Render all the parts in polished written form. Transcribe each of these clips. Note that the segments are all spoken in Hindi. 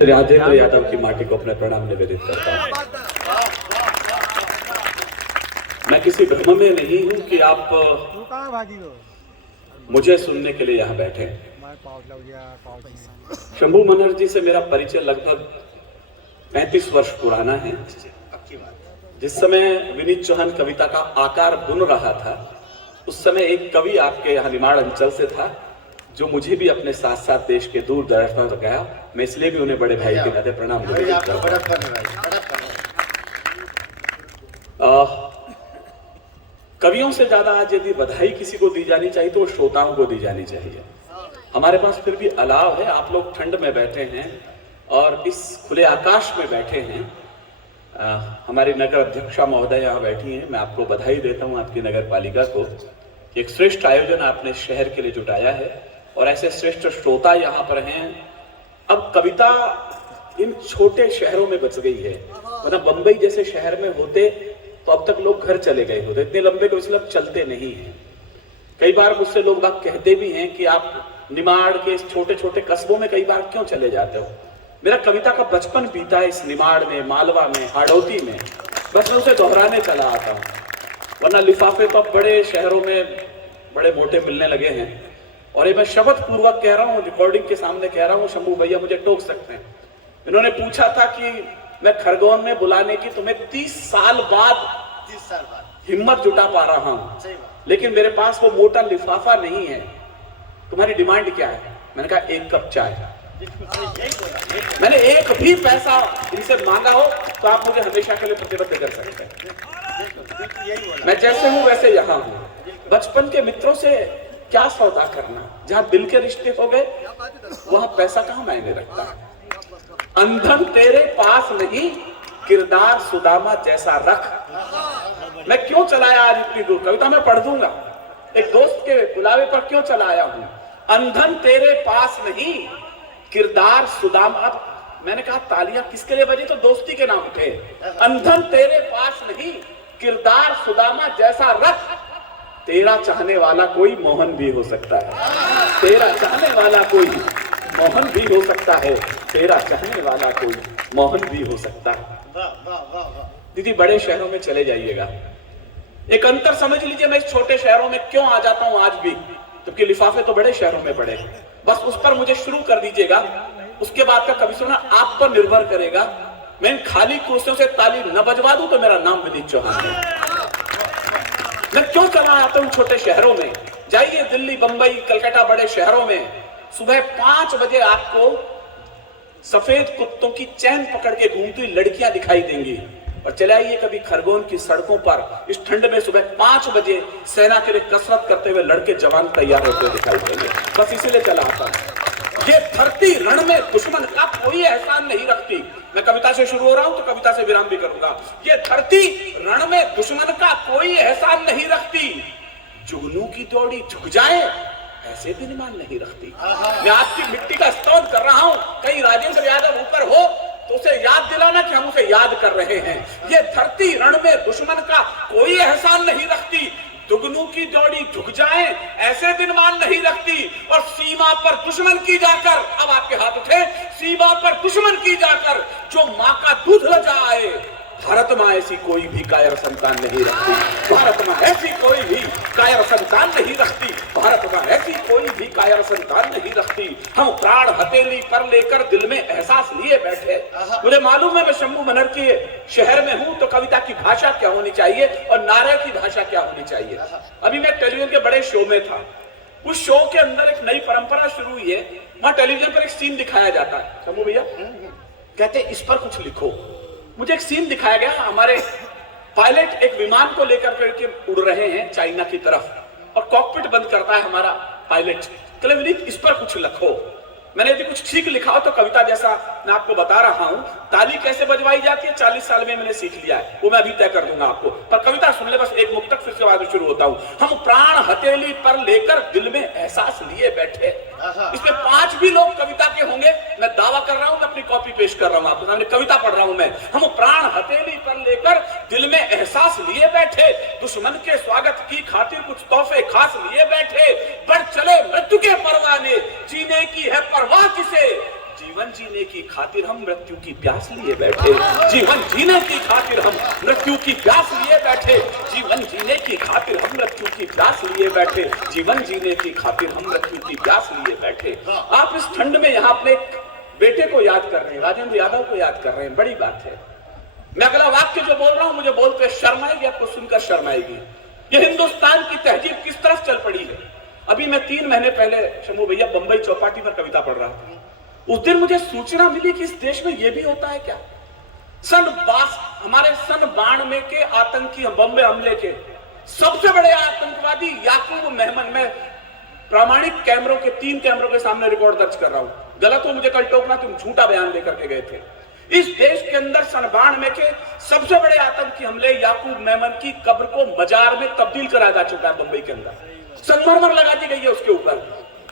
राजेंद्र यादव की माटी को अपने प्रणाम निवेदित करता हूं। मैं किसी भ्रम में नहीं हूं कि आप मुझे सुनने के लिए यहाँ बैठे। शंभू मनहर जी से मेरा परिचय लगभग 35 वर्ष पुराना है। जिस समय विनीत चौहान कविता का आकार बुन रहा था, उस समय एक कवि आपके यहाँ निमाड़ अंचल से था जो मुझे भी अपने साथ साथ देश के दूर दराज पर गया। मैं इसलिए भी उन्हें बड़े भाई के नाते प्रणाम करता हूं। कवियों से ज्यादा आज यदि बधाई किसी को दी जानी चाहिए तो वो श्रोताओं को दी जानी चाहिए। हमारे पास फिर भी अलाव है। आप लोग ठंड में बैठे हैं और इस खुले आकाश में बैठे हैं। हमारी नगर अध्यक्षा महोदय यहाँ बैठी हैं। मैं आपको बधाई देता हूँ आपकी नगर पालिका को। एक श्रेष्ठ आयोजन आपने शहर के लिए जुटाया है और ऐसे श्रेष्ठ श्रोता यहाँ पर हैं। अब कविता इन छोटे शहरों में बच गई है, मतलब बंबई जैसे शहर में होते तो अब तक लोग घर चले गए होते। इतने लंबे को इसलिए चलते नहीं हैं। कई बार मुझसे लोग बात कहते भी हैं कि आप निमाड़ के इस छोटे छोटे कस्बों में कई बार क्यों चले जाते हो। मेरा कविता का बचपन बीता है इस निमाड़ में, मालवा में, हाड़ौती में। बस मैं उसे दोहराने चला आता हूँ, वरना लिफाफे तो अब बड़े शहरों में बड़े मोटे मिलने लगे हैं। और ये मैं शब्द पूर्वक कह रहा हूँ, रिकॉर्डिंग के सामने कह रहा हूँ। शंभू भैया मुझे टोक सकते हैं। इन्होंने पूछा था कि मैं खरगोन में बुलाने की तुम्हें 30 साल बाद हिम्मत जुटा पा रहा हूँ, लेकिन मेरे पास वो मोटा लिफाफा नहीं है। तुम्हारी डिमांड क्या है? मैंने कहा 1 कप चाय। मैंने एक भी पैसा इनसे मांगा हो तो आप मुझे हमेशा के लिए प्रतिबद्ध कर सकते हैं। मैं जैसे हूं वैसे यहां हूं। बचपन के मित्रों से क्या सौदा करना, जहां दिल के रिश्ते हो गए वहां पैसा कहां मायने रखता है। अंधन तेरे पास नहीं, किरदार सुदामा जैसा रख। मैं क्यों चलाया आज इतनी दूर? कविता मैं पढ़ दूंगा। एक दोस्त के बुलावे पर क्यों चलाया हूं। अंधन तेरे पास नहीं, किरदार सुदामा। अब मैंने कहा तालियां किसके लिए बजी, तो दोस्ती के नाम थे। अंधन तेरे पास नहीं, किरदार सुदामा जैसा रख। तेरा चाहने वाला कोई मोहन भी हो सकता है। तेरा चाहने वाला कोई मोहन भी हो सकता है। तेरा चाहने वाला कोई मोहन भी हो सकता है। दीदी बड़े शहरों में चले जाइएगा। एक अंतर समझ लीजिए, मैं इस छोटे शहरों में क्यों आ जाता हूं आज भी, क्योंकि लिफाफे तो बड़े शहरों में पड़े हैं। बस उस पर मुझे शुरू कर दीजिएगा। उसके बाद का कवि सुना आप पर निर्भर करेगा। मैं इन खाली कुर्सियों से ताली न बजवा दूं तो मेरा नाम विनीत चौहान है। मैं क्यों चला आता हूं छोटे शहरों में? जाइए दिल्ली, बंबई, कलकत्ता, बड़े शहरों में सुबह 5 बजे आपको सफेद कुत्तों की चैन पकड़ के घूमती हुई लड़कियां दिखाई देंगी। और चले आइए कभी खरगोन की सड़कों पर इस ठंड में सुबह 5 बजे सेना के लिए कसरत करते हुए लड़के जवान तैयार होते दिखाई देंगे। बस इसीलिए चला आता हूं। ये धरती रण में दुश्मन का कोई एहसान नहीं रखती। मैं कविता से शुरू हो रहा हूं तो कविता से विराम भी करूंगा। ये धरती रण में दुश्मन का कोई एहसान नहीं रखती। जुगनू की दौड़ी झुक जाए ऐसे भी निमान नहीं रखती। मैं आपकी मिट्टी का स्तवन कर रहा हूं। कहीं राजेंद्र यादव ऊपर हो तो उसे याद दिलाना कि हम उसे याद कर रहे हैं। ये धरती रण में दुश्मन का कोई एहसान नहीं रखती। दुगनू की जोड़ी झुक जाए ऐसे दिन मान नहीं रखती। और सीमा पर दुश्मन की जाकर, अब आपके हाथ उठे, सीमा पर दुश्मन की जाकर जो माँ का दूध ल जाए, भारत माँ ऐसी कोई भी कायर संतान नहीं रखती। भारत माँ ऐसी कोई भी कायर संतान नहीं रखती। भारत माँ ऐसी कोई भी कायर संतान नहीं रखती। हम प्राण हथेली पर लेकर दिल में एहसास लिए बैठे। मुझे मालूम है मैं शंभू मनहर के शहर में हूं तो कविता की भाषा क्या होनी चाहिए और नारे की भाषा क्या होनी चाहिए। अभी मैं टेलीविजन के बड़े शो में था। उस शो के अंदर एक नई परंपरा शुरू हुई है। वहां टेलीविजन पर एक सीन दिखाया जाता है। शंभू भैया कहते इस पर कुछ लिखो। मुझे एक सीन दिखाया गया। हमारे पायलट एक विमान को लेकर करके उड़ रहे हैं चाइना की तरफ और कॉकपिट बंद करता है हमारा पायलट। चले विनीत इस पर कुछ लिखो। मैंने यदि कुछ ठीक लिखा हो तो कविता जैसा मैं आपको बता रहा हूं। ताली कैसे बजवाई जाती है 40 साल में मैंने सीख लिया है, वो मैं अभी तय कर दूंगा आपको। पर कविता सुन ले बस एक मुक्तक, फिर उसके बाद शुरू होता हूं। हम प्राण हथेली पर लेकर दिल में एहसास लिए बैठे। इसमें 5 भी लोग कविता के होंगे। मैं दावा कर रहा हूं, मैं अपनी कॉपी पेश कर रहा हूं आपके सामने, कविता पढ़ रहा हूं मैं। हम प्राण हथेली पर लेकर दिल में एहसास लिए बैठे। दुश्मन के स्वागत की खातिर कुछ तोहफे खास लिए बैठे। बढ़ चले मृत्यु के परवाने, जीने की है परवाह किसे, जीवन जीवन जीने की खातिर हम मृत्यु की प्यास लिए बैठे, जीवन जीने की खातिर हम मृत्यु की प्यास लिए बैठे, जीवन जीने की खातिर हम मृत्यु की प्यास लिए बैठे, जीवन जीने की खातिर हम मृत्यु की प्यास लिए बैठे। आप इस ठंड में यहाँ अपने बेटे को याद कर रहे हैं, राजेंद्र यादव को याद कर रहे हैं, बड़ी बात है। मैं अगला वाक्य जो बोल रहा हूं मुझे बोलते शर्म आएगी, आपको सुनकर शर्म आएगी। ये हिंदुस्तान की तहजीब किस तरह चल पड़ी है। अभी मैं 3 महीने पहले शंभू भैया बंबई चौपाटी पर कविता पढ़ रहा था। उस दिन मुझे सूचना मिली कि इस देश में यह भी होता है क्या। हमारे सन 92 के आतंकी बॉम्बे हमले के सबसे बड़े आतंकवादी याकूब मेमन, में प्रामाणिक कैमरों के 3 कैमरों के सामने रिकॉर्ड दर्ज कर रहा हूं। गलत हो मुझे कल टोकना, तुम झूठा बयान देकर के गए थे। इस देश के अंदर सन 92 के सबसे बड़े आतंकी हमले याकूब मेमन की कब्र को मजार में तब्दील करा जा चुका है। बंबई के अंदर संगमरमर लगा दी गई है उसके ऊपर।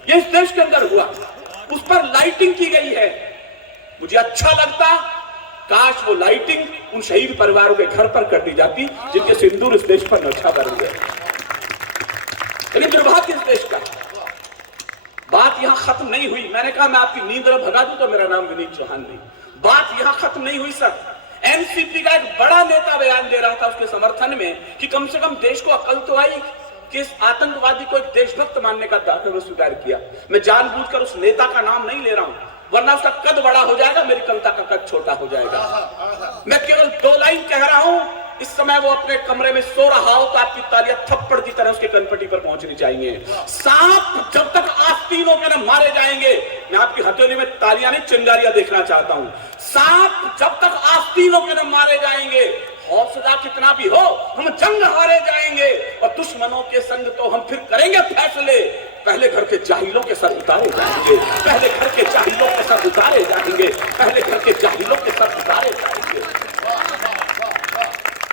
ये इस देश के अंदर हुआ, उस पर लाइटिंग की गई है। मुझे अच्छा लगता काश वो लाइटिंग उन शहीद परिवारों के घर पर कर दी जाती जिनके सिंदूर इस देश पर नौछावर हुए। लेकिन दुर्भाग्य इस देश का। बात यहां खत्म नहीं हुई। मैंने कहा मैं आपकी नींद भगा दूं तो मेरा नाम विनीत चौहान नहीं। बात यहां खत्म नहीं हुई सर। एनसीपी का एक बड़ा नेता बयान दे रहा था उसके समर्थन में कि कम से कम देश को अकल तो आई कि इस आतंकवादी को एक देशभक्त मानने का दाखिल स्वीकार किया। मैं जानबूझकर उस नेता का नाम नहीं ले रहा हूं, वरना उसका कद बड़ा हो जाएगा, मेरी कविता का कद छोटा हो जाएगा। मैं केवल 2 लाइन कह रहा हूं। इस समय वो अपने कमरे में सो रहा हो तो आपकी तालियां थप्पड़ की तरह उसके कनपटी पर पहुंचनी चाहिए। सांप जब तक आस्तीनों के न मारे जाएंगे, मैं आपकी हथेली में तालियां नहीं चिंगारियां देखना चाहता हूं। सांप जब तक आस्तीनों के न मारे जाएंगे, हौसला कितना भी हो, हम जंग हारे जाएंगे और दुश्मनों के संग तो हम फिर करेंगे फैसले। पहले घर के जाहिलों के सर उतारे जाएंगे, पहले घर के जाहिलों के सर उतारे जाएंगे, पहले घर के जाहिलों के सर उतारे जाएंगे।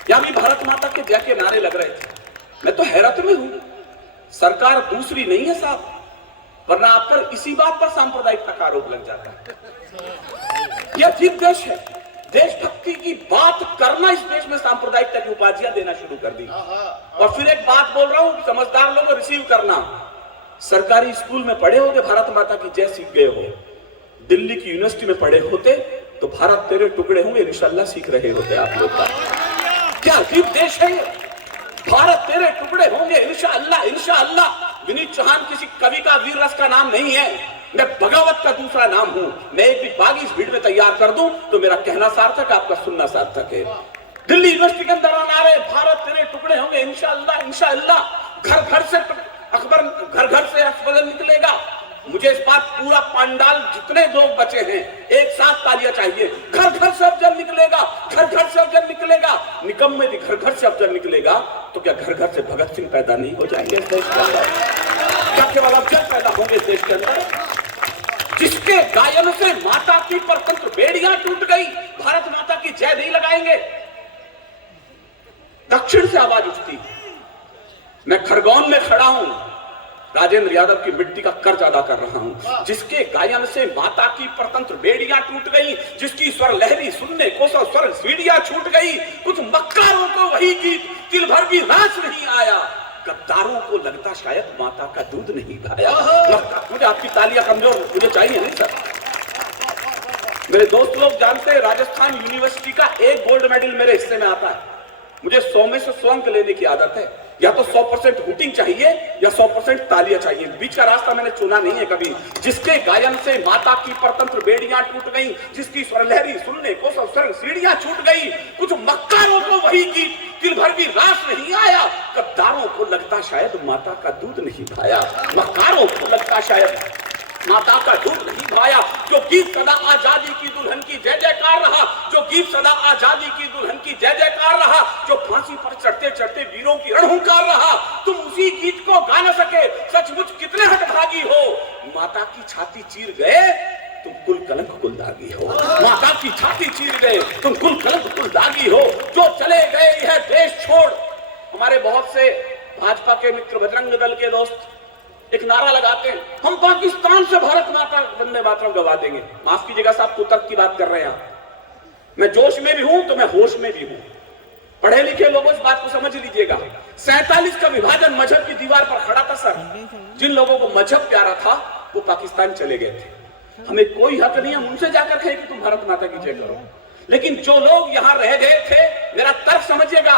या भी भारत माता के जय के नारे लग रहे थे। मैं तो हैरत में हूं, सरकार दूसरी नहीं है साहब, वरना आप पर इसी बात पर सांप्रदायिकता का आरोप लग जाता है। यह अजीब देश है। देशभक्ति की बात करना इस देश में सांप्रदायिकता की उपाधियां देना शुरू कर दी। और फिर एक बात बोल रहा हूं, समझदार लोगों रिसीव करना। सरकारी स्कूल में पढ़े होगे, भारत माता की जय सीख गए हो। दिल्ली की यूनिवर्सिटी में पढ़े होते तो भारत तेरे टुकड़े होंगे इंशाअल्लाह सीख रहे होते आप लोग का। क्या अजीब देश है ये। भारत तेरे टुकड़े होंगे इंशाअल्लाह, इंशाअल्लाह। विनीत चौहान किसी कवि का वीर रस का नाम नहीं है, मैं बगावत का दूसरा नाम हूं। मैं एक भी बागी इस भीड़ में तैयार कर दूं तो मेरा कहना सार्थक, आपका सुनना सार्थक है। दिल्ली यूनिवर्सिटी के अंदर नारे भारत तेरे टुकड़े होंगे इंशाअल्लाह, इंशाअल्लाह। घर घर से अखबार, घर घर से अफजल निकलेगा। मुझे इस बात पूरा पंडाल जितने लोग बचे हैं एक साथ तालियां चाहिए। घर घर से अफजल निकलेगा, घर घर से अफजल निकलेगा। निकम में भी घर घर से अफजल निकलेगा तो क्या घर घर से भगत सिंह पैदा नहीं हो जाएंगे इस देश के अंदर? क्या केवल अफजल पैदा होंगे इस देश के अंदर? जिसके गायन से माता की परतंत्र बेड़ियां टूट गई, भारत माता की जय नहीं लगाएंगे? दक्षिण से आवाज उठती। मैं खरगोन में खड़ा हूं, राजेंद्र यादव की मिट्टी का कर्ज अदा कर रहा हूं। जिसके गायन से माता की परतंत्र बेड़ियां टूट गई, जिसकी स्वर लहरी सुनने को स्वर सीढ़ियां छूट गई। कुछ मक्कारों को वही गीत तिल भर भी नाच नहीं आया, गद्दारों को लगता शायद माता का दूध नहीं भाया। मुझे आपकी तालियां कमजोर मुझे चाहिए नहीं सर। मेरे दोस्त लोग जानते हैं राजस्थान यूनिवर्सिटी का एक गोल्ड मेडल मेरे हिस्से में आता है। मुझे 100 में से 100 अंक लेने की आदत है। या तो 100% हुटिंग चाहिए या 100% तालियां चाहिए, बीच का रास्ता मैंने चुना नहीं है कभी। जिसके गायन से माता की परतंत्र बेड़ियां टूट गई, जिसकी स्वर लहरी सुनने को स्वर सीढ़ियां छूट गई। कुछ मक्कारों को वही गीत तिल भर भी रास नहीं आया, गद्दारों को लगता शायद माता का दूध नहीं भाया। मक्कारों को लगता शायद माता का दूध नहीं भाया। जो गीत सदा आजादी की दुल्हन की जय जयकार रहा, जो गीत सदा आजादी की दुल्हन की जय जयकार रहा, जो फांसी पर चढ़ते चढ़ते वीरों की रणहुंकार रहा, तुम उसी गीत को गा न सके, सचमुच कितने हठभागी हो। माता की छाती चीर गए तुम कुल कलंक कुल दागी हो। माता की छाती चीर गए तुम कुल कलंक कुल दागी हो। जो चले गए यह देश छोड़। हमारे बहुत से भाजपा के मित्र, बजरंग दल के दोस्त एक नारा लगाते हैं, हम पाकिस्तान से भारत माता वंदे मातरम गवा देंगे। माफ कीजिएगा साहब, कुतर्क की बात कर रहे हैं। मैं जोश में भी हूं तो मैं होश में भी हूं। पढ़े लिखे लोगों इस बात को समझ लीजिएगा। 47 का विभाजन मजहब की दीवार पर खड़ा था सर। जिन लोगों को मजहब प्यारा था वो पाकिस्तान चले गए थे। हमें कोई हक नहीं हम उनसे जाकर कहें कि तुम भारत माता की जय करो। लेकिन जो लोग यहां रह गए थे, मेरा तर्क समझिएगा,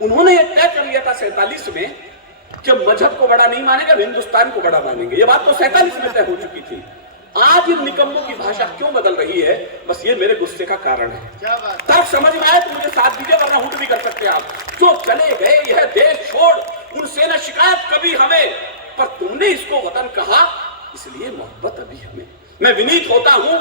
उन्होंने यह तय कर लिया था 47 में कि मजहब को बड़ा नहीं मानेंगे, हिंदुस्तान को बड़ा मानेंगे। यह बात तो 47 में तय हो चुकी थी। आज इन निकम्मों की भाषा क्यों बदल रही है, बस ये मेरे गुस्से का कारण है। तर्क समझ में आए तो मुझे साथ दीजिए, वरना हुट भी कर सकते हैं आप। जो चले गए यह देश छोड़, उनसे न शिकायत कभी हमें, पर तुमने इसको वतन कहा, इसलिए मोहब्बत अभी हमें। मैं विनीत होता हूं,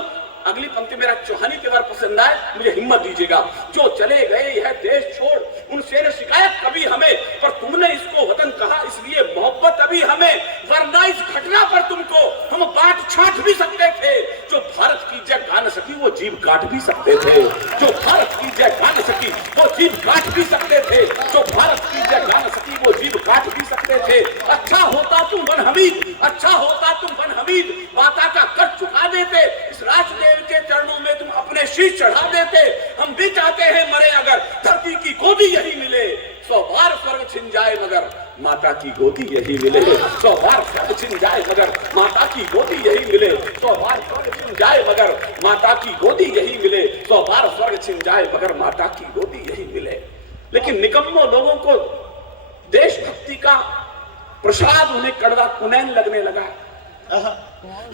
अगली पंक्ति मेरा चौहानी त्योहार पसंद आए, मुझे हिम्मत दीजिएगा। जो चले गए यह देश छोड़, उनसे न शिकायत कभी हमें, पर तुमने इसको वतन कहा, इसलिए मोहब्बत अभी हमें। वरना इस घटना पर तुमको हम बांट छांट भी सकते थे। जो भारत की जय गा न सकी वो जीभ काट भी सकते थे। जो भारत की जय गा न सकी वो जीभ काट भी सकते थे। जो भारत की जय गा न सकी वो जीभ काट भी सकते थे। अच्छा होता तुम बन हमीद, अच्छा होता तुम बन हमीद, माता का कर चुका देते, इस राष्ट्रदेव के चरणों में तुम अपने शीश चढ़ा देते। हम भी चाहते हैं मरे अगर धरती की गोदी यही मिले, 100 बार स्वर्ग छिन जाए मगर माता की गोदी यही मिले। 100 बार स्वर्ग छिन जाए मगर माता की गोदी यही मिले। 100 बार स्वर्ग छिन जाए मगर माता की गोदी यही मिले। 100 बार स्वर्ग छिन जाए मगर माता की गोदी यही मिले। लेकिन निकम्मों लोगों को देशभक्ति का प्रसाद उन्हें कड़वा कुनैन लगने लगा।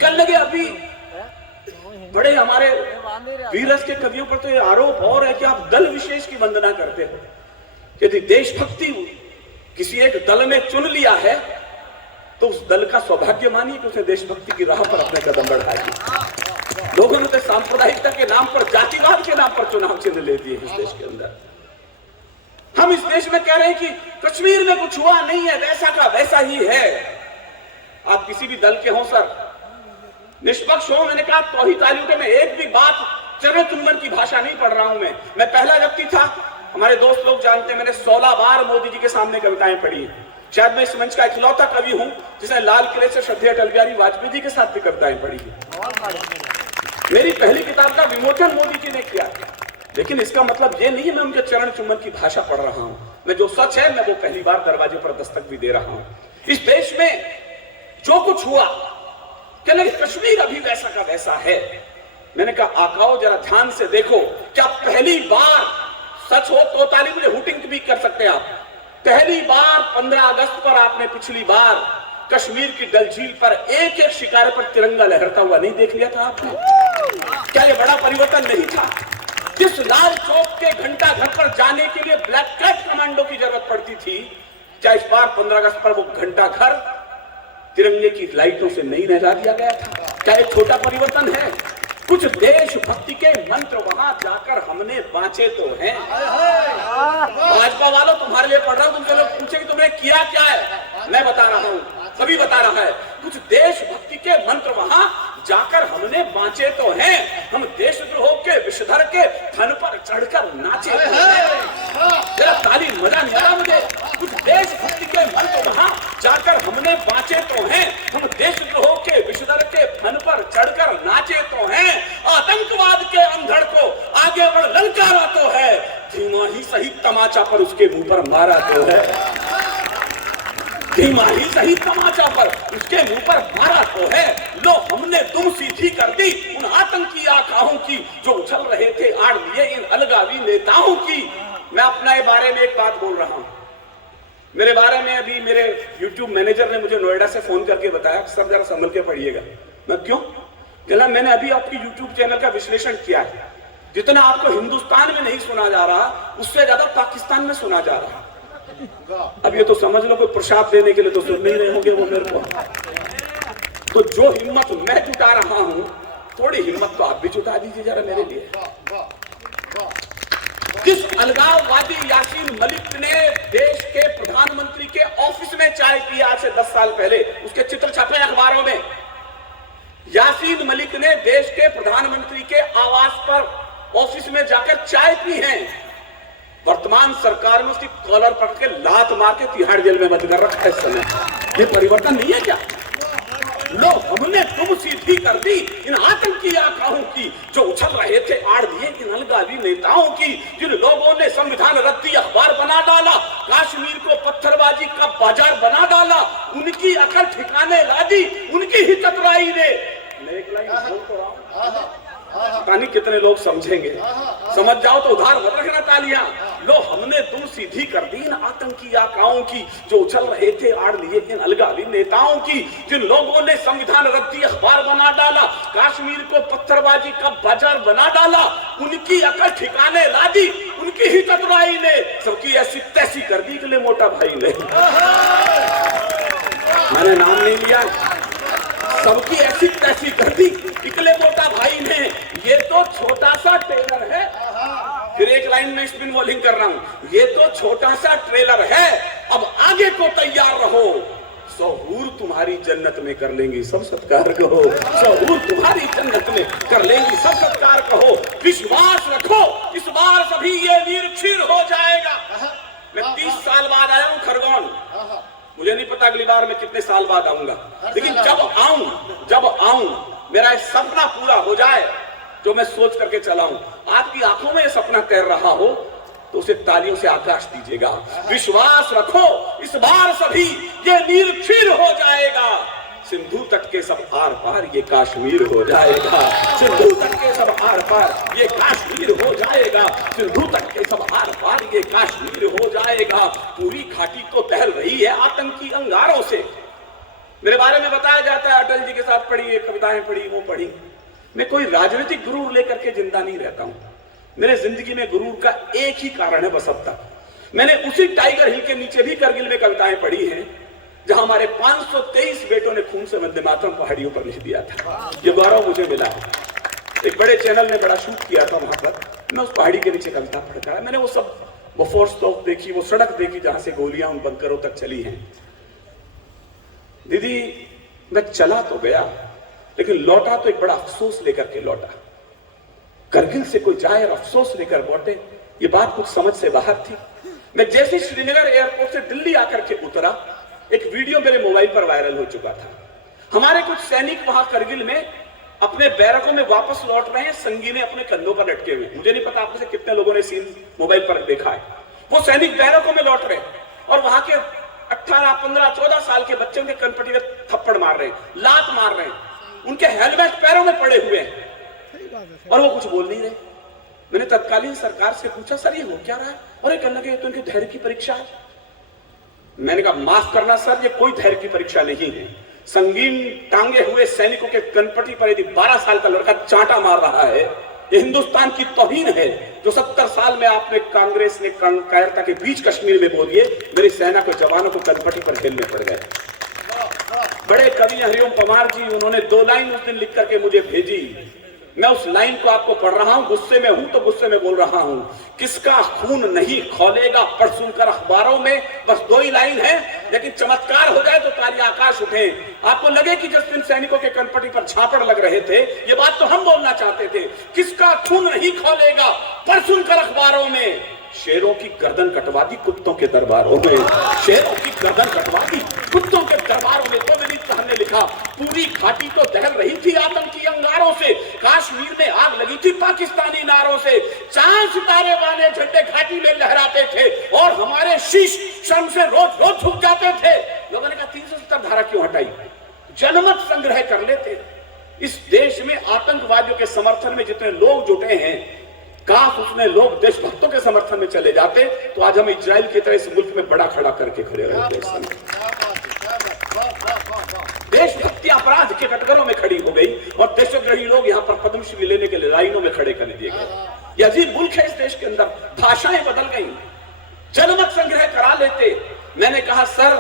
कल लगे अभी बड़े हमारे वीरस के कवियों पर तो ये आरोप और है कि आप दल विशेष की वंदना करते हो। यदि देशभक्ति किसी एक दल ने चुन लिया है तो उस दल का सौभाग्य मानिए कि उसने देशभक्ति की राह पर अपने कदम बढ़ाए। लोगों ने तो सांप्रदायिकता के नाम पर, जातिवाद के नाम पर चुनाव चिन्ह ले दिए इस देश के अंदर। हम इस देश में कह रहे हैं कि कश्मीर में कुछ हुआ नहीं है, वैसा का वैसा ही है। आप किसी भी दल के हों सर, निष्पक्ष हो। मैंने कहा तौहीद तालियों में एक भी बात चरण चुंबन की भाषा नहीं पढ़ रहा हूं मैं पहला व्यक्ति था, हमारे दोस्त लोग जानते हैं, मैंने 16 बार मोदी जी के सामने कविताएं पढ़ी हैं। शायद मैं इस मंच का इकलौता कवि हूं जिसने लाल किले से श्रद्धेय अटल बिहारी वाजपेयी जी के साथ भी कविताएं पढ़ी है। मेरी पहली किताब का विमोचन मोदी जी ने किया। लेकिन इसका मतलब ये नहीं है मैं उनके चरण चुंबन की भाषा पढ़ रहा हूं। मैं जो सच है मैं वो पहली बार दरवाजे पर दस्तक भी दे रहा हूं। इस देश में जो कुछ हुआ, क्या कश्मीर अभी वैसा का वैसा है। मैंने कहा आकाओ जरा ध्यान से देखो, क्या पहली बार, सच हो तो ताली, मुझे हुटिंग भी कर सकते हैं आप, पहली बार 15 अगस्त पर आपने पिछली बार कश्मीर की डल झील पर एक एक शिकारे पर तिरंगा लहरता हुआ नहीं देख लिया था आपने? क्या यह बड़ा परिवर्तन नहीं था? जिस लाल चौक के घंटा घर पर जाने के लिए ब्लैक कैट कमांडो की जरूरत पड़ती थी, क्या इस बार 15 अगस्त पर वो घंटा घर तिरंगे की लाइटों से नहीं लहरा दिया गया था? क्या एक छोटा परिवर्तन है? कुछ देशभक्ति के मंत्र वहां जाकर हमने बांचे तो हैं। भाजपा वालों तुम्हारे लिए पढ़ रहा हूं, तुमसे लोग पूछे कि तुमने किया क्या है, मैं बता रहा हूं, सभी बता रहा है। कुछ देशभक्ति के मंत्र वहां जाकर हमने बांचे तो हैं। हम देशद्रोह के विषधर के धन पर चढ़कर नाचे तो हैं। जरा ताली, मजा नहीं आ रहा मुझे? कुछ देशभक्ति के मंत्र वहां जाकर हमने बांचे तो हैं। हम देशद्रोह के विषधर के धन पर चढ़कर नाचे तो हैं। आतंकवाद के अंधड़ को आगे बढ़ ललकारा तो है। धीमा ही सही तमाचा पर उसके मुंह पर मारा तो है। धीमा ही सही तमाचा पर उसके मुंह पर मारा तो है। लो हमने दुम सीधी कर दी उन आतंकी आकाओं की जो उछल रहे थे आड़ लिए इन अलगावी नेताओं की। मैं अपने बारे में एक बात बोल रहा हूं। मेरे बारे में अभी मेरे YouTube मैनेजर ने मुझे नोएडा से फोन करके बताया, सर जरा संभल के पढ़िएगा। मैं क्यों? कहना मैंने अभी आपकी YouTube चैनल का विश्लेषण किया है। जितना आपको हिंदुस्तान में नहीं सुना जा रहा उससे ज्यादा पाकिस्तान में सुना जा रहा। अब ये तो समझ लो कोई प्रसाद देने के लिए तो सुन नहीं रहे होंगे वो मेरे को। तो जो हिम्मत मैं जुटा रहा हूं, थोड़ी हिम्मत तो आप भी जुटा दीजिए जरा मेरे लिए। किस अलगाववादी यासीन मलिक ने देश के प्रधानमंत्री के ऑफिस में चाय पिया आज से 10 साल पहले, उसके चित्र छपे अखबारों में। यासीन मलिक ने देश के प्रधानमंत्री के आवास पर ऑफिस में जाकर चाय पी है। वर्तमान सरकार में उसकी कॉलर पकड़ के लात मार के तिहाड़ जेल में बंद कर रखा है इस समय। ये परिवर्तन नहीं है क्या? लो हमने तुम सीधी कर दी इन आतंकी आकाओं की जो उछल रहे थे आड़ दिए इन अलगावी नेताओं की। जिन लोगों ने संविधान रद्दी अखबार बना डाला, कश्मीर को पत्थरबाजी का बाजार बना डाला, उनकी अकल ठिकाने ला दी, उनकी ही चतुराई ने मैं एक लाइन बोल तो रहा हूं, पता नहीं कितने लोग समझेंगे। समझ जाओ तो उधार मत रखना तालियां। लो हमने दूर सीधी कर दी इन आतंकी आकाओं की जो उछल रहे थे आड़ लिए इन अलगावी नेताओं की, जिन लोगों ने संविधान रद्दी अखबार बना डाला, कश्मीर को पत्थरबाजी का बाजार बना डाला, उनकी अकल ठिकाने ला दी, उनकी ही चतुराई ने सबकी ऐसी तैसी कर दी कि ले मोटा भाई ने, मैंने नाम नहीं लिया, सबकी ऐसी तैसी कर दी इकले मोटा भाई ने। ये तो छोटा सा ट्रेलर है, फिर एक लाइन में स्पिन बॉलिंग कर रहा हूं, ये तो छोटा सा ट्रेलर है, अब आगे को तैयार रहो। सहूर तुम्हारी जन्नत में कर लेंगी सब सत्कार कहो, सहूर तुम्हारी जन्नत में कर लेंगी सब सत्कार कहो। विश्वास रखो इस बार सभी ये वीर क्षीर हो जाएगा। मैं 30 साल बाद आया हूं खरगोन, मुझे नहीं पता अगली बार मैं कितने साल बाद आऊंगा, लेकिन जब आऊं मेरा एक सपना पूरा हो जाए जो मैं सोच करके चला हूं, आपकी आंखों में ये सपना तैर रहा हो तो उसे तालियों से आकाश दीजिएगा। विश्वास रखो इस बार सभी ये नीर क्षीर हो जाएगा, सिंधु तट के सब आर पार ये कश्मीर हो जाएगा, सिंधु तट के सब आर पार ये कश्मीर हो जाएगा, सिंधु तट के सब आर पार ये कश्मीर हो जाएगा। पूरी घाटी तो टहल रही है आतंकी अंगारों से। मेरे बारे में बताया जाता है अटल जी के साथ पढ़ी, ये कविताएं पढ़ी, वो पढ़ी। मैं कोई राजनीतिक गुरूर लेकर के जिंदा नहीं रहता हूं, मेरे जिंदगी में गुरूर का एक ही कारण है बस अब तक। मैंने उसी टाइगर हिल के नीचे भी करगिल में कविताएं पढ़ी हैं जहां हमारे 523 बेटों ने खून से वंदे मातरम पहाड़ियों पर लिख दिया था। ये गौरव मुझे मिला है, एक बड़े चैनल ने बड़ा शूट किया था वहां पर, मैं उस पहाड़ी के नीचे कविता पढ़ता है। मैंने वो सब वो फोर्स तोप देखी, वो सड़क देखी जहां से गोलियां उन बंकरों तक चली हैं। दीदी मैं चला तो गया लेकिन लौटा तो एक बड़ा अफसोस लेकर के लौटा। करगिल से कोई जाए और अफसोस लेकर लौटे, ये बात कुछ समझ से बाहर थी। मैं जैसे श्रीनगर एयरपोर्ट से दिल्ली आकर के उतरा, एक वीडियो मेरे मोबाइल पर वायरल हो चुका था। हमारे कुछ सैनिक वहां करगिल में अपने बैरकों में वापस लौट रहे हैं, संगीने अपने कंधों पर लटके हुए। मुझे नहीं पता आप में से कितने लोगों ने सीन मोबाइल पर देखा है। वो सैनिक बैरकों में लौट रहे हैं और वहां के 18, 15, 14 साल के बच्चे उनके कनपटी में थप्पड़ मार रहे हैं, लात मार रहे हैं, उनके हेलमेट पैरों में पड़े हुए हैं और वो कुछ बोल नहीं रहे। मैंने तत्कालीन सरकार से पूछा, सर ये हो क्या रहा है? और ये कहने लगे तो इनके धैर्य की परीक्षा है। मैंने कहा माफ करना सर, ये कोई धैर्य की परीक्षा नहीं है। संगीन टांगे हुए सैनिकों के कनपटी पर यदि 12 साल का लड़का चांटा मार रहा है, ये हिंदुस्तान की तौहीन है जो 70 साल में आपने कांग्रेस ने कायरता के बीच कश्मीर में बोलिए मेरी सेना के जवानों को कनपटी पर झेलने पड़ गए। बड़े कवि हरिओम पवार जी, उन्होंने 2 लाइन उस दिन लिख करके मुझे भेजी। मैं उस लाइन को आपको पढ़ रहा हूं, गुस्से में हूं तो गुस्से में बोल रहा हूं। किसका खून नहीं खौलेगा पढ़ सुनकर अखबारों में, बस 2 ही लाइन है, लेकिन चमत्कार हो जाए तो ताली आकाश उठे। आपको लगे कि जिस दिन सैनिकों के कनपटी पर झापड़ लग रहे थे, ये बात तो हम बोलना चाहते थे। किसका खून नहीं खौलेगा पढ़ सुनकर अखबारों में, शेरों की गर्दन कटवा दी कुत्तों के दरबारों में, शेरों की गर्दन कटवा दी कुत्तों के दरबारों में। तो विनीत साहब ने लिखा, पूरी घाटी तो दहल रही थी आतंकी अंगारों से, कश्मीर में आग लगी थी पाकिस्तानी नारों से, चांद सितारे वाले झंडे घाटी में लहराते थे और हमारे शीश शर्म से रोज रोज झुक जाते थे। लोगों ने कहा 370 धारा क्यों हटाई? जनमत संग्रह कर लेते। इस देश में आतंकवादियों के समर्थन में जितने लोग जुटे हैं, काश उसमें लोग देशभक्तों के समर्थन में चले जाते तो आज हम इजराइल की तरह इस मुल्क में बड़ा खड़ा करके खड़े रहते। देशभक्ति अपराध के कटघरों में खड़ी हो गई और देशद्रोही लोग यहाँ पर पद्मश्री लेने के लिए लाइनों में खड़े कर दिए गए। ये अजीब मुल्क है इस देश के अंदर, भाषाएं बदल गई, जनमत संग्रह करा लेते। मैंने कहा सर,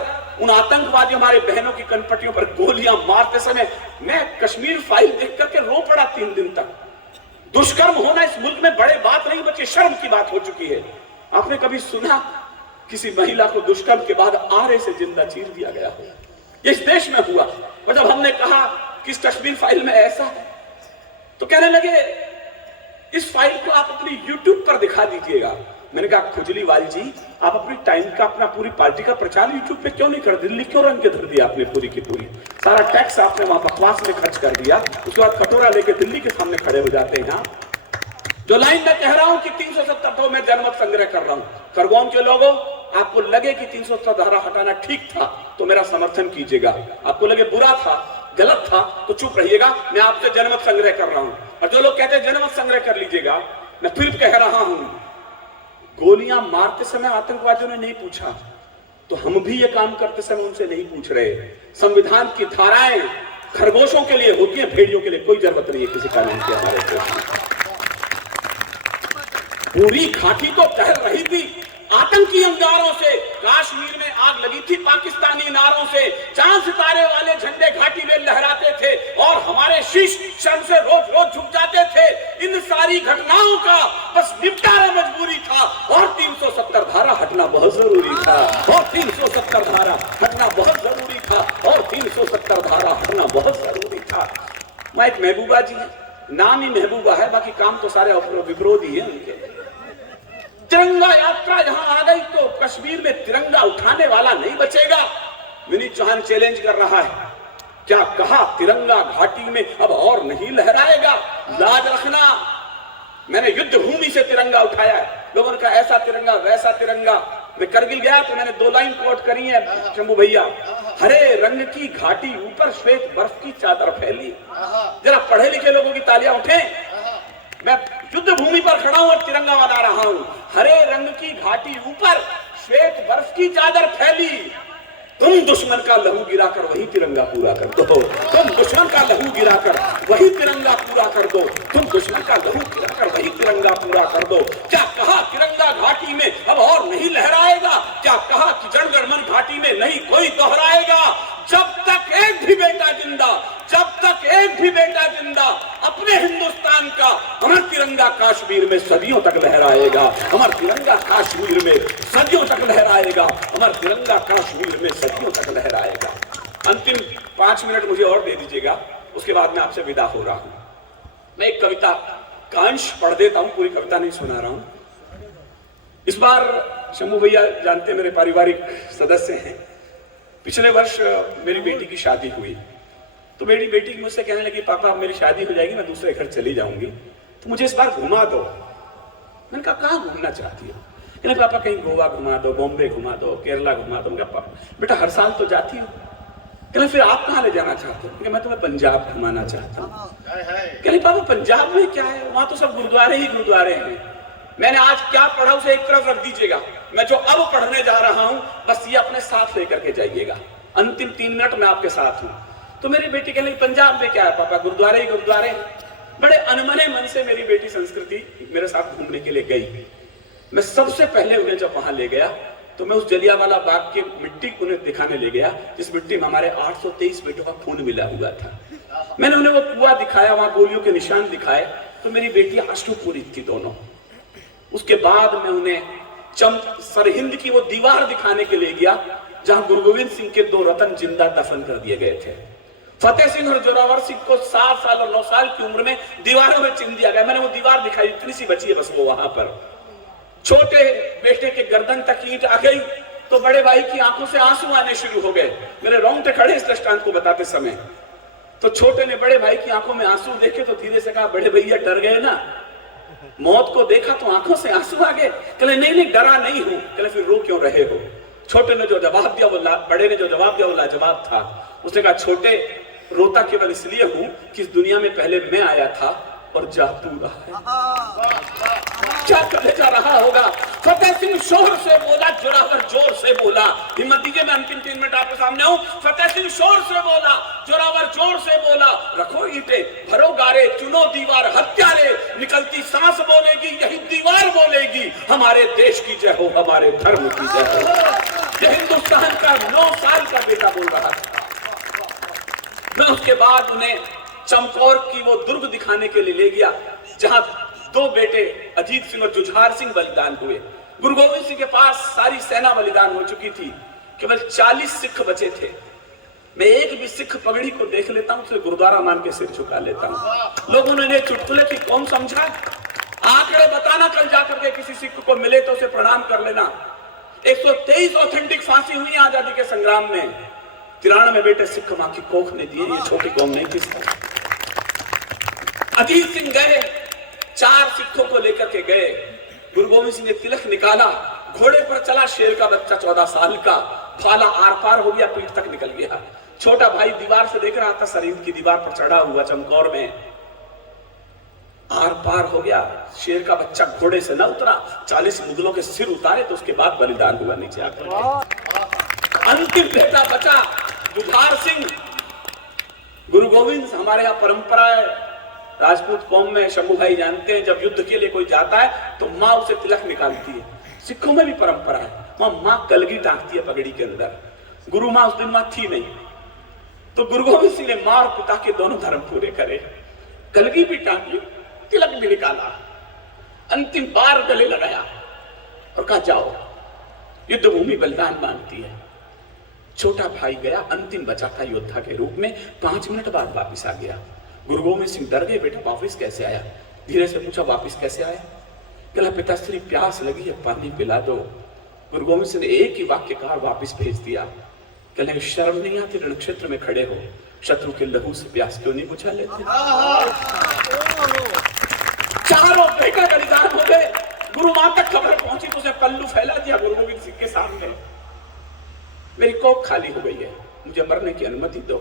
उन आतंकवादी हमारे बहनों की कनपटियों पर गोलियां मारते समय मैं कश्मीर फाइल देख करके रो पड़ा 3 दिन तक। दुष्कर्म होना इस मुल्क में बड़े बात नहीं बच्चे, शर्म की बात हो चुकी है। आपने कभी सुना किसी महिला को दुष्कर्म के बाद आरे से जिंदा चीर दिया गया हो? इस देश में हुआ। और जब हमने कहा कि इस कश्मीर फाइल में ऐसा है, तो कहने लगे इस फाइल को आप अपनी YouTube पर दिखा दीजिएगा। मैंने कहा खुजलीवाल जी, आप अपनी टाइम का, अपना पूरी पार्टी का प्रचार YouTube पे क्यों नहीं कर? दिल्ली क्यों रंग के धर दिया आपने पूरी की पूरी? सारा टैक्स आपने वहां बकवास में खर्च कर दिया, उसके बाद कटोरा लेके दिल्ली के सामने खड़े हो जाते हैं। जो लाइन मैं कह रहा हूं कि 370 में जनमत संग्रह कर रहा हूं, खरगोन के लोगों आपको लगे कि 370 धारा हटाना ठीक था तो मेरा समर्थन कीजिएगा, आपको लगे बुरा था गलत था तो चुप रहिएगा, मैं आपसे जनमत संग्रह कर रहा हूं। और जो लोग कहते हैं जनमत संग्रह कर लीजिएगा, मैं फिर कह रहा हूं, गोलियां मारते समय आतंकवादियों ने नहीं पूछा, तो हम भी ये काम करते समय उनसे नहीं पूछ रहे। संविधान की धाराएं खरगोशों के लिए होती है, भेड़ियों के लिए कोई जरूरत नहीं है किसी कानून की। हमारे देश पूरी घाटी तो टहल रही थी आतंकी अंगारों से, कश्मीर में आग लगी थी पाकिस्तानी नारों से, चांद सितारे वाले झंडे घाटी में लहराते थे और हमारे शीश शर्म से रोज रोज झुक जाते थे। इन सारी घटनाओं का बस निपटारा मजबूरी था और 370 धारा हटना बहुत जरूरी था, और 370 धारा हटना बहुत जरूरी था, और 370 धारा हटना बहुत जरूरी था। मैं एक महबूबा जी है, नाम ही महबूबा है, बाकी काम तो सारे विरोधी है उनके। तिरंगा यात्रा यहां आ गई तो कश्मीर में तिरंगा उठाने वाला नहीं बचेगा। विनीत चौहान चैलेंज कर रहा है, क्या कहा तिरंगा घाटी में अब और नहीं लहराएगा, लाज रखना। मैंने युद्ध भूमि से तिरंगा उठाया है, लोगों ने कहा ऐसा तिरंगा वैसा तिरंगा। मैं करगिल गया तो मैंने 2 लाइन कोट करी है शंभू भैया, हरे रंग की घाटी ऊपर श्वेत बर्फ की चादर फैली। जरा पढ़े लिखे लोगों की तालियां उठे। मैं युद्ध भूमि पर खड़ा हूं और तिरंगा बना रहा हूं, हरे रंग की घाटी ऊपर श्वेत बर्फ की चादर फैली। तुम दुश्मन का लहू गिराकर वही तिरंगा पूरा कर दो, तुम दुश्मन का लहू गिराकर वही तिरंगा पूरा कर दो, तुम दुश्मन का लहू गिराकर वही तिरंगा पूरा कर दो। क्या कहा तिरंगा घाटी में अब और नहीं लहराएगा, क्या कहा कि जनगणमन घाटी में नहीं कोई दोहराएगा। जब तक एक भी बेटा जिंदा, जब तक एक भी बेटा जिंदा अपने हिंदुस्तान का, हमारा तिरंगा कश्मीर में सदियों तक लहराएगा, हमारा तिरंगा कश्मीर में सदियों तक लहराएगा, हमारा तिरंगा कश्मीर में सदियों तक लहराएगा। अंतिम 5 मिनट मुझे और दे दीजिएगा, उसके बाद मैं आपसे विदा हो रहा हूं। मैं एक कविता का अंश पढ़ देता हूं, पूरी कविता नहीं सुना रहा हूं। इस बार शंभू भैया जानते मेरे पारिवारिक सदस्य हैं, पिछले वर्ष मेरी बेटी की शादी हुई तो मेरी बेटी मुझसे कहने लगी, पापा मेरी शादी हो जाएगी, मैं दूसरे घर चली जाऊंगी, तो मुझे इस बार घुमा दो। मैंने कहा कहाँ घूमना चाहती हो? कहने पापा कहीं गोवा घुमा दो, बॉम्बे घुमा दो, केरला घुमा दो। मैं कहा बेटा हर साल तो जाती हो। कहने फिर आप कहाँ ले जाना चाहते हो? मैं तुम्हें पंजाब घुमाना चाहता हूँ। कहने पापा पंजाब में क्या है, वहां तो सब गुरुद्वारे ही गुरुद्वारे हैं। मैंने आज क्या पढ़ा उसे एक तरफ रख दीजिएगा, मैं जो अब पढ़ने जा रहा हूं बस ये अपने साथ लेकर के जाइएगा। अंतिम 3 मिनट में आपके साथ हूं। तो मेरी बेटी कहने लगी पंजाब में क्या है पापा, गुरुद्वारे ही गुरुद्वारे। बड़े अनमने मन से मेरी बेटी संस्कृति मेरे साथ घूमने के लिए गई। मैं सबसे पहले उन्हें जब वहां ले गया तो मैं उस जलियांवाला बाग की मिट्टी उन्हें दिखाने ले गया जिस मिट्टी में हमारे 823 बेटों का खून मिला हुआ था। मैंने उन्हें वो कुआं दिखाया, वहां गोलियों के निशान दिखाए, तो मेरी बेटी आश्चर्यचकित थी दोनों। उसके बाद मैं उन्हें सरहिंद की वो दीवार दिखाने के लिए गया जहां गुरु गोविंद सिंह के 2 रतन जिंदा दफन कर दिए गए थे। फतेह सिंह और जोरावर सिंह को 7 साल और 9 साल की उम्र में दीवारों में चिन दिया गया। मैंने वो दीवार दिखाई, इतनी सी बची है बस वो वहां पर। छोटे बेटे के गर्दन तक ईंट आ गई तो बड़े भाई की आंखों से आंसू आने शुरू हो गए। मेरे रोंगटे खड़े इस दृष्टांत को बताते समय। तो छोटे ने बड़े भाई की आंखों में आंसू देखे तो धीरे से कहा, बड़े भैया डर गए ना, मौत को देखा तो आंखों से आंसू आ गए। कहले नहीं नहीं डरा नहीं हूं। कहले फिर रो क्यों रहे हो? छोटे ने जो जवाब दिया वो बड़े ने जो जवाब दिया वो लाजवाब था। उसने कहा छोटे रोता केवल इसलिए हूं कि इस दुनिया में पहले मैं आया था और जा तू रहा है। क्या कलेजा रहा होगा। फतेह सिंह शोर से बोला, जोरावर जोर से बोला। हिम्मत दीजिए मैं अंतिम 3 मिनट आपके सामने हूं। फतेह सिंह शोर से बोला, जोरावर जोर से बोला, रखो ईंटें भरो गारे, चुनो दीवार हत्यारे, निकलती सांस बोलेगी यही दीवार बोलेगी, हमारे देश की जय हो, हमारे धर्म की जय हो। ये हिंदुस्तान का 9 साल का बेटा बोल रहा था। मैं उसके बाद उन्हें चमकौर की वो दुर्ग दिखाने के लिए ले गया जहां 2 बेटे अजीत सिंह और जुझार सिंह बलिदान हुए। गुरु गोविंद सिंह के पास सारी सेना बलिदान हो चुकी थी, केवल 40 सिख बचे थे। मैं एक भी सिख पगड़ी को देख लेता हूं, उसे गुरुद्वारा मान के सिर झुका लेता हूं। लोगों ने चुटकुले की कौन समझा, आंकड़े बताना, कल जाकर के किसी सिख को मिले तो उसे प्रणाम कर लेना। 123 ऑथेंटिक फांसी हुई आजादी के संग्राम में, 93 बेटे सिख मां की कोख ने दिए। ये छोटी कौम नहीं थी। अजीत सिंह गए, 4 सिखों को लेकर के गए। गुरु गोविंद सिंह ने तिलक निकाला, घोड़े पर चला, शेर का बच्चा 14 साल का, भाला आर पार हो गया, पीठ तक निकल गया। छोटा भाई दीवार से देख रहा था, शरीर की दीवार पर चढ़ा हुआ चमकौर में आर पार हो गया। शेर का बच्चा घोड़े से न उतरा, 40 मुगलों के सिर उतारे तो उसके बाद बलिदान हुआ नीचे आकर। अंतिम बेटा बचा जुझार सिंह। गुरु गोविंद, हमारे यहाँ परंपरा है, राजपूत कौम में, शंभू भाई जानते हैं, जब युद्ध के लिए कोई जाता है तो माँ उसे तिलक निकालती है। सिखों में भी परंपरा है, माँ कलगी टांगती है पगड़ी के अंदर। गुरु माँ उस दिन माँ थी नहीं, तो गुरु गोविंद सिंह ने माँ और पिता के दोनों धर्म पूरे करे, कलगी भी टांगी, तिलक भी निकाला, अंतिम बार गले लगाया और कहा जाओ, युद्ध भूमि बलिदान मांगती है। छोटा भाई गया, अंतिम बचा था योद्धा के रूप में, 5 मिनट बाद वापिस आ गया। गुरु गोविंद सिंह डर गए, बेटा वापिस कैसे आया? धीरे से पूछा, वापिस कैसे आया? कहला, पिताश्री प्यास लगी है, पानी पिला दो। गुरु गोविंद सिंह ने एक ही वाक्य कहा, वापिस भेज दिया। कहने शर्म नहीं आती, रणक्षेत्र में खड़े हो, शत्रु के लहू से प्यास क्यों नहीं बुझा लेते? चारों बेटे बलिदान हो गए। गुरु मां तक खबर पहुंची तो उसने पल्लू फैला दिया गुरु गोविंद सिंह के सामने, मेरी कोख खाली हो गई है, मुझे मरने की अनुमति दो।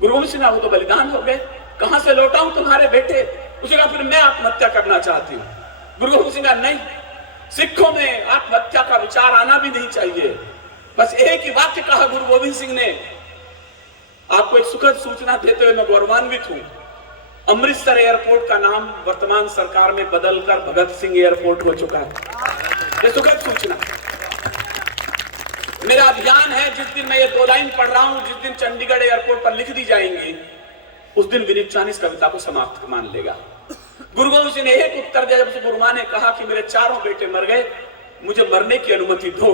गुरु गोविंद सिंह तो बलिदान हो गए, कहां से लौटाऊं तुम्हारे बेटे? उसने कहा, फिर मैं आत्महत्या करना चाहती हूँ। गुरु गोविंद सिंह कहा, नहीं, सिखों में आत्महत्या का विचार आना भी नहीं चाहिए। बस एक ही वाक्य कहा गुरु गोविंद सिंह ने। आपको एक सुखद सूचना देते हुए मैं गौरवान्वित हूं, अमृतसर एयरपोर्ट का नाम वर्तमान सरकार में बदलकर भगत सिंह एयरपोर्ट हो चुका है। ये सुखद सूचना। मेरा अभियान है, जिस दिन मैं ये 2 लाइन पढ़ रहा हूं, जिस दिन चंडीगढ़ एयरपोर्ट पर लिख दी जाएंगी, उस दिन विनीत चांद इस कविता को समाप्त मान लेगा। गुरु गोविंद सिंह ने एक उत्तर दिया, जब गुरु मां ने कहा कि मेरे चारों बेटे मर गए, मुझे मरने की अनुमति दो।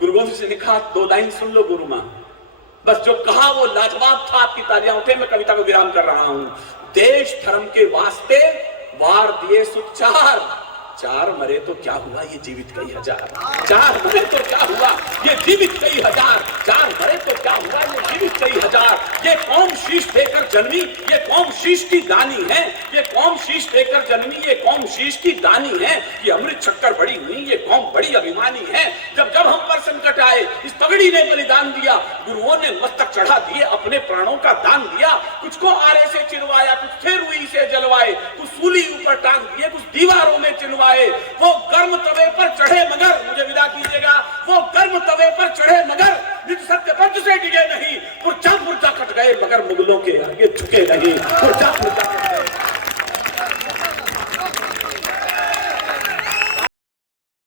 गुरु गोविंद सिंह ने कहा, 2 लाइन सुन लो गुरु मां, बस जो कहा वो लाजवाब था। आपकी तालियां उठे, मैं कविता को विराम कर रहा हूं। देश धर्म के वास्ते वार दिए सुचार, 4 मरे तो क्या हुआ, ये जीवित कई हजार। 4 मरे तो क्या हुआ, ये जीवित कई हजार। 4 मरे तो क्या हुआ, ये जीवित कई हजार। ये कौम शीश देकर जन्मी, ये कौम शीश की दानी है। ये कौम शीश देकर जन्मी, ये कौम शीश की दानी है। ये अमृत शक्कर बड़ी हुई, ये कौम बड़ी अभिमानी है। जब जब हम पर संकट आए, इस पगड़ी ने बलिदान दिया। गुरुओं ने मस्तक चढ़ा दिए, अपने प्राणों का दान दिया। कुछ को आरे से चिरवाया, कुछ थे रुई से जलवाए, कुछ सूली ऊपर टांग दिए, कुछ दीवारों में चिनवाए। वो गर्म तवे पर चढ़े मगर, मुझे विदा कीजिएगा, वो गर्म तवे पर चढ़े मगर निज सत्य पद से डिगे नहीं। पुरजा पुरजा कट गए मगर मुगलों के आगे झुके नहीं। पुरजा पुरजा